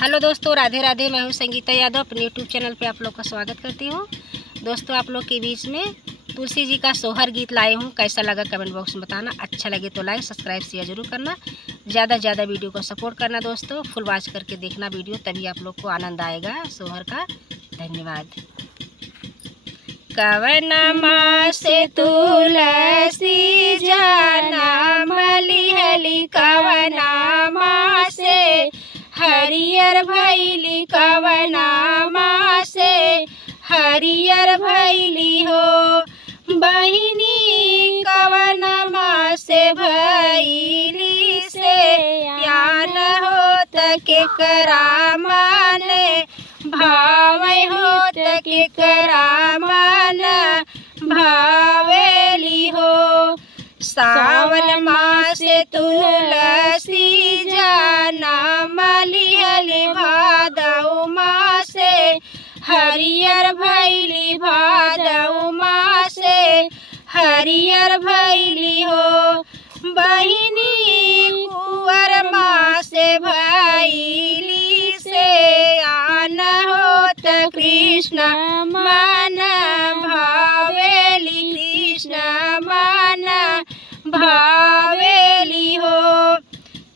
Hello दोस्तों, राधे राधे। मैं हूँ संगीता यादव, अपने यूट्यूब चैनल पे आप लोग का स्वागत करती हूँ। दोस्तों, आप लोग के बीच में तुलसी जी का सोहर गीत लाई हूँ। कैसा लगा कमेंट बॉक्स में बताना। अच्छा लगे तो लाइक सब्सक्राइब शेयर जरूर करना। ज़्यादा से ज़्यादा वीडियो को सपोर्ट करना दोस्तों। फुल वॉच करके देखना वीडियो, तभी आप लोग को आनंद आएगा सोहर का। धन्यवाद। कवनमा से तुलसी जाना मलिहली, कवनमा से हरियर भैली, कवनमा से हरियर भैली हो। बहिनी कवनमा से भैली से यान होत केकरा मन भावे, होत केकरा मन भावेली हो। सावन मास तुलसी जाना मलिहली, भादौ मासे हरियर भैली, भादौ मासे हरियर भैली हो। बहिनी कुंवर मासे भैली से आन होत कृष्ण मन भावेली, कृष्ण मन भावेली हो।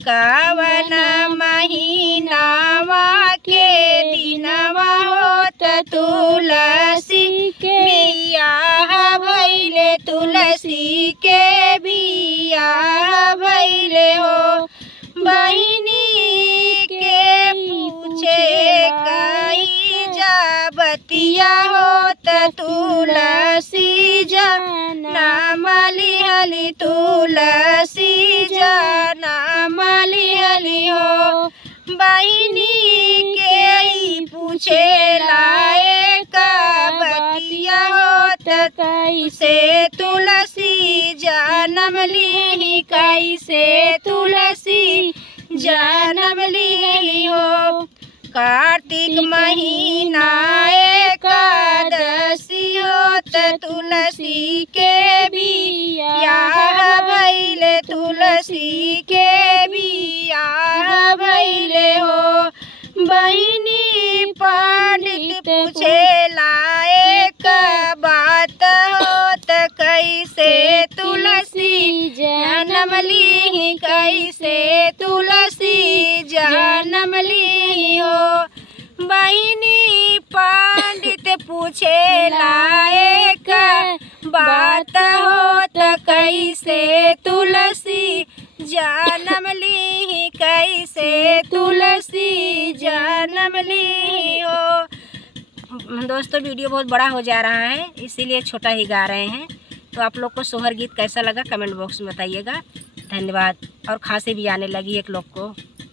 कवन महीनावा के दिनवा होत तुलसी के बियाह भइले, तुलसी के बियाह भइले हो। बहिनी के पूछे कही जबतिया होत तुलसी जाना मलिहली, तुलसी जाना मलिहली हो। बहिनी के पूछे लायक बतिया होत कैसे तुलसी जन्म ली, कैसे तुलसी जन्म ली हो। कार्तिक महीना एकादशी होत तुलसी के बियाह भइले, तुलसी के बियाह भइले हो। बहिनी पंडित पूछे लायक बात होत कैसे तुलसी जन्म ली, कैसे तुलसी जन्म ली हो। बहिनी पंडित पूछे लायक बात होत कैसे तुलसी जन्म ली, कैसे तुलसी जन्म ली हो। दोस्तों, वीडियो बहुत बड़ा हो जा रहा है, इसीलिए छोटा ही गा रहे हैं। तो आप लोग को सोहर गीत कैसा लगा कमेंट बॉक्स में बताइएगा। धन्यवाद। और खांसी भी आने लगी एक लोग को।